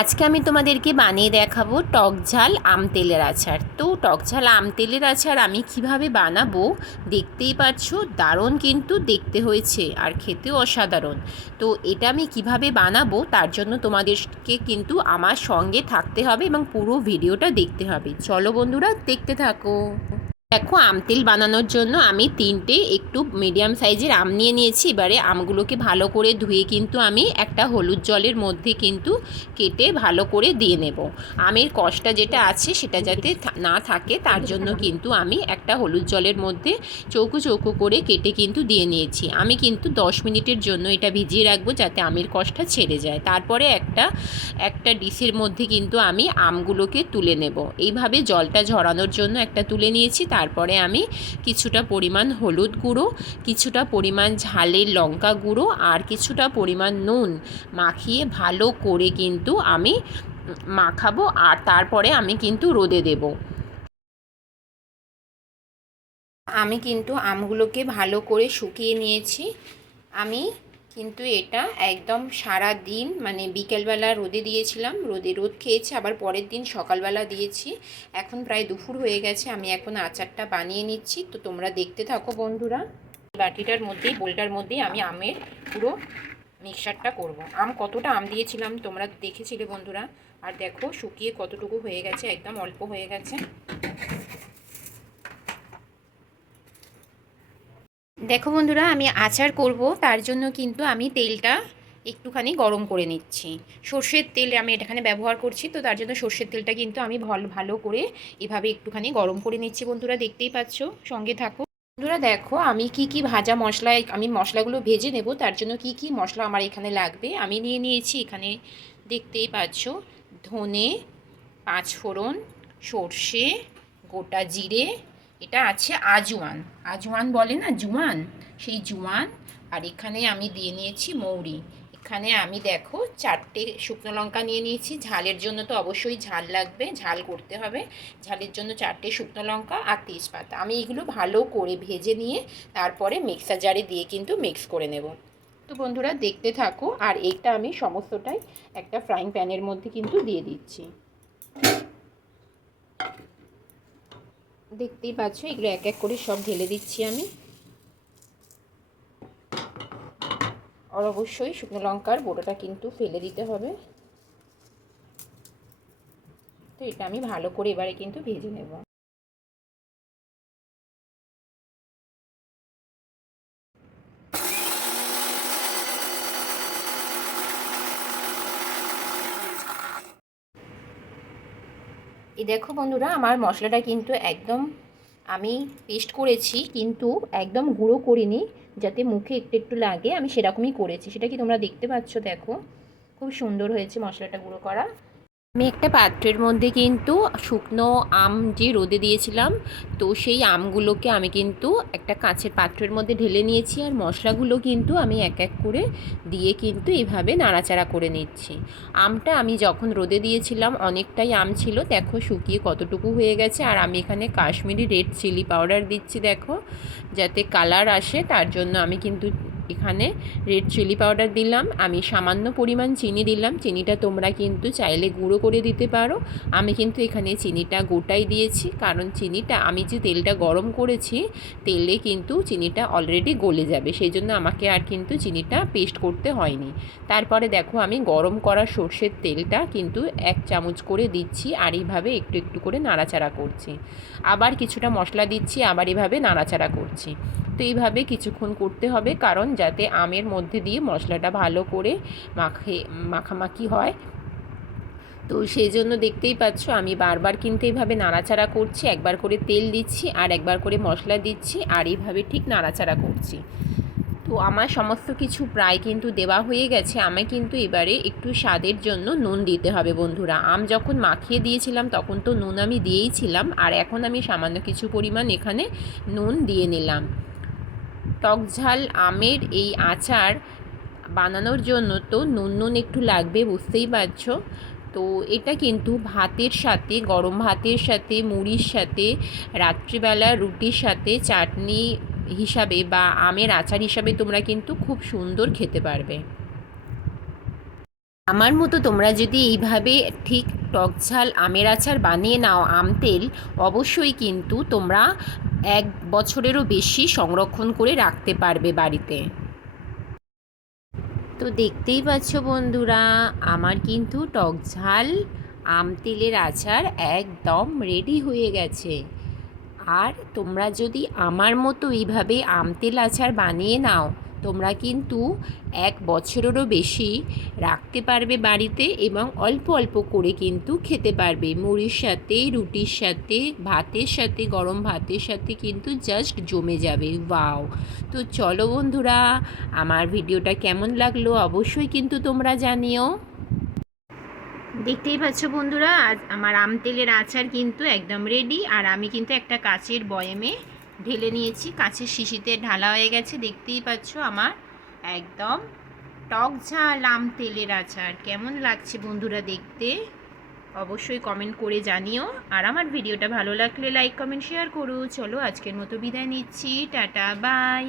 আজকে আমি তোমাদেরকে বানিয়ে দেখাবো টক ঝাল আম তেলের আচার। তো টক ঝাল আম তেলের আচার আমি কীভাবে বানাবো দেখতেই পাচ্ছ, দারুণ কিন্তু দেখতে হয়েছে আর খেতেও অসাধারণ। তো এটা আমি কীভাবে বানাবো তার জন্য তোমাদেরকে কিন্তু আমার সঙ্গে থাকতে হবে এবং পুরো ভিডিওটা দেখতে হবে। চলো বন্ধুরা, দেখতে থাকো। দেখো, আম তেল বানানোর জন্য আমি তিনটে একটু মিডিয়াম সাইজের আম নিয়ে নিয়েছি। এবারে আমগুলোকে ভালো করে ধুয়ে কিন্তু আমি একটা হলুদ জলের মধ্যে কিন্তু কেটে ভালো করে দিয়ে নেব। আমের কষটা যেটা আছে সেটা যাতে না থাকে, তার জন্য কিন্তু আমি একটা হলুদ জলের মধ্যে চৌকো চৌকো করে কেটে কিন্তু দিয়ে নিয়েছি। আমি কিন্তু দশ মিনিটের জন্য এটা ভিজিয়ে রাখব যাতে আমের কষটা ছেড়ে যায়। তারপরে একটা একটা ডিশের মধ্যে কিন্তু আমি আমগুলোকে তুলে নেব। এইভাবে জলটা ঝরানোর জন্য একটা তুলে নিয়েছি তারপরে আমি কিছুটা পরিমাণ হলুদ গুঁড়ো, কিছুটা পরিমাণ ঝালের লঙ্কা গুঁড়ো আর কিছুটা পরিমাণ নুন মাখিয়ে ভালো করে কিন্তু আমি মাখাবো আর তারপরে আমি কিন্তু রোদে দেব। আমি কিন্তু আমগুলোকে ভালো করে শুকিয়ে নিয়েছি। আমি কিন্তু এটা একদম সারা দিন মানে বিকেলবেলা রোদে দিয়েছিলাম, রোদে রোদ খেয়েছে, আবার পরের দিন সকালবেলা দিয়েছি। এখন প্রায় দুপুর হয়ে গেছে, আমি এখন আচারটা বানিয়ে নিচ্ছি। তো তোমরা দেখতে থাকো বন্ধুরা। বাটিটার মধ্যেই বোলটার মধ্যেই আমি আমের পুরো মিক্সারটা করব। আম কতটা আম দিয়েছিলাম তোমরা দেখেছিলে বন্ধুরা? আর দেখো, শুকিয়ে কতটুকু হয়ে গেছে, একদম অল্প হয়ে গেছে। দেখো বন্ধুরা, আমি আচার করব, তার জন্য কিন্তু আমি তেলটা একটুখানি গরম করে নিচ্ছি। সর্ষের তেল আমি এটাখানে ব্যবহার করছি, তো তার জন্য সর্ষের তেলটা কিন্তু আমি ভালো ভালো করে এভাবে একটুখানি গরম করে নিচ্ছি বন্ধুরা, দেখতেই পাচ্ছ, সঙ্গে থাকো। বন্ধুরা, দেখো, আমি কি কি ভাজা মশলা, আমি মশলাগুলো ভেজে নেব, তার জন্য কি কি মশলা আমার এখানে লাগবে, আমি নিয়ে নিয়েছি এখানে, দেখতেই পাচ্ছ, ধনে, পাঁচফোড়ন, সর্ষে, গোটা জিরে এটা আছে আজওয়ান। আজওয়ান বলে না জুয়ান? সেই জুয়ান। আর এখানে আমি দিয়ে নিয়েছি মৌরি। এখানে আমি দেখো চারটে শুকনো লঙ্কা নিয়ে নিয়েছি। ঝালের জন্য তো অবশ্যই ঝাল লাগবে, ঝাল করতে হবে। ঝালের জন্য চারটে শুকনো লঙ্কা আর তেজপাতা। আমি এগুলো ভালো করে ভেজে নিয়ে তারপরে মিক্সার জারে দিয়ে কিন্তু মিক্স করে নেব। তো বন্ধুরা দেখতে থাকো। আর এইটা আমি সমস্তটাই একটা ফ্রাইং প্যানের মধ্যে কিন্তু দিয়ে দিচ্ছি। দেখতেই পাচ্ছ, এগুলো এক এক করে সব ঢেলে দিচ্ছি আমি। আর অবশ্যই শুকনো লঙ্কার বোটাটা কিন্তু ফেলে দিতে হবে। তো এটা আমি ভালো করে এবারে কিন্তু ভেজে নেব। এই দেখো বন্ধুরা, আমার মশলাটা কিন্তু একদম আমি পেস্ট করেছি, কিন্তু একদম গুঁড়ো করিনি, যাতে মুখে একটু একটু লাগে। আমি সেরকমই করেছি। সেটা কি তোমরা দেখতে পাচ্ছ? দেখো, খুব সুন্দর হয়েছে মশলাটা গুঁড়ো করা। আমি একটা পাত্রের মধ্যে কিন্তু শুকনো আম যে রোদে দিয়েছিলাম, তো সেই আমগুলোকে আমি কিন্তু একটা কাঁচের পাত্রের মধ্যে ঢেলে নিয়েছি আর মশলাগুলো কিন্তু আমি এক এক করে দিয়ে কিন্তু এভাবে নাড়াচাড়া করে নিচ্ছি। আমটা আমি যখন রোদে দিয়েছিলাম অনেকটাই আম ছিল, দেখো শুকিয়ে কতটুকু হয়ে গেছে আর আমি এখানে কাশ্মীরি রেড চিলি পাউডার দিচ্ছি দেখো, যাতে কালার আসে, তার জন্য আমি কিন্তু এখানে রেড চিলি পাউডার দিলাম, আমি সামান্য পরিমাণ চিনি দিলাম, চিনিটা তোমরা কিন্তু চাইলে গুঁড়ো করে দিতে পারো। আমি কিন্তু এখানে চিনিটা গোটাই দিয়েছি, কারণ চিনিটা, আমি যে তেলটা গরম করেছি, তেলে কিন্তু চিনিটা অলরেডি গলে যাবে সেই জন্য আমাকে আর কিন্তু চিনিটা পেস্ট করতে হয়নি। তারপরে দেখো, আমি গরম করা সর্ষের তেলটা কিন্তু এক চামচ করে দিচ্ছি, আর এইভাবে একটু একটু করে নাড়াচাড়া করছি। আবার কিছুটা মশলা দিচ্ছি, আবার এভাবে নাড়াচাড়া করছি। তো এইভাবে কিছুক্ষণ করতে হবে। কারণ যাতে আমের মধ্যে দিয়ে মশলাটা ভালো করে মাখে, মাখামাখি হয়। তো সেই জন্য দেখতেই পাচ্ছ, আমি বারবার কিন্তু এইভাবে নাড়াচাড়া করছি। একবার করে তেল দিচ্ছি আর একবার করে মশলা দিচ্ছি আর এইভাবে ঠিক নাড়াচাড়া করছি। তো আমার সমস্ত কিছু প্রায় কিন্তু দেওয়া হয়ে গেছে। আমায় কিন্তু এবারে একটু স্বাদের জন্য নুন দিতে হবে বন্ধুরা। আম যখন মাখিয়ে দিয়েছিলাম তখন তো নুন আমি দিয়েইছিলাম আর এখন আমি সামান্য কিছু পরিমাণ এখানে নুন দিয়ে নিলাম। টকঝাল আমের এই আচার বানানোর জন্য তো নুন নুন একটু লাগবে, বুঝতেই পারছ? তো এটা কিন্তু ভাতের সাথে, গরম ভাতের সাথে, মুড়ির সাথে, রাত্রিবেলা রুটির সাথে, চাটনি হিসাবে বা আমের আচার হিসাবে তোমরা কিন্তু খুব সুন্দর খেতে পারবে। আমার মতো তোমরা যদি এইভাবে ঠিক টক ঝাল, আমের আচার বানিয়ে নাও আম তেল, অবশ্যই কিন্তু তোমরা এক বছরেরও বেশি সংরক্ষণ করে রাখতে পারবে বাড়িতে। তো দেখতেই পাচ্ছ বন্ধুরা, আমার কিন্তু টক ঝাল, আম তেলের আচার একদম রেডি হয়ে গেছে। আর তোমরা যদি আমার মতো এইভাবে আম তেল আচার বানিয়ে নাও তোমরা কিন্তু এক বছরেরও বেশি রাখতে পারবে বাড়িতে এবং অল্প অল্প করে কিন্তু খেতে পারবে। মুড়ির সাথে, রুটির সাথে, ভাতের সাথে, গরম ভাতের সাথে কিন্তু জাস্ট জমে যাবে। ওয়াও! তো চলো বন্ধুরা, আমার ভিডিওটা কেমন লাগল অবশ্যই কিন্তু তোমরা জানিও। দেখতেই পাচ্ছ বন্ধুরা, আজ আমার আম তেলের আচার কিন্তু একদম রেডি আর আমি কিন্তু একটা কাচের বয়েমে ঢেলে নিয়েছি, কাঁচের শিশিতে ঢালা হয়ে গেছে, দেখতেই পাচ্ছ আমার একদম টক ঝাল আম তেলের আচার। কেমন লাগছে বন্ধুরা দেখতে? অবশ্যই কমেন্ট করে জানিও। আর আমার ভিডিওটা ভালো লাগলে লাইক কমেন্ট শেয়ার করো। চলো আজকের মতো বিদায় নিচ্ছি। Tata bye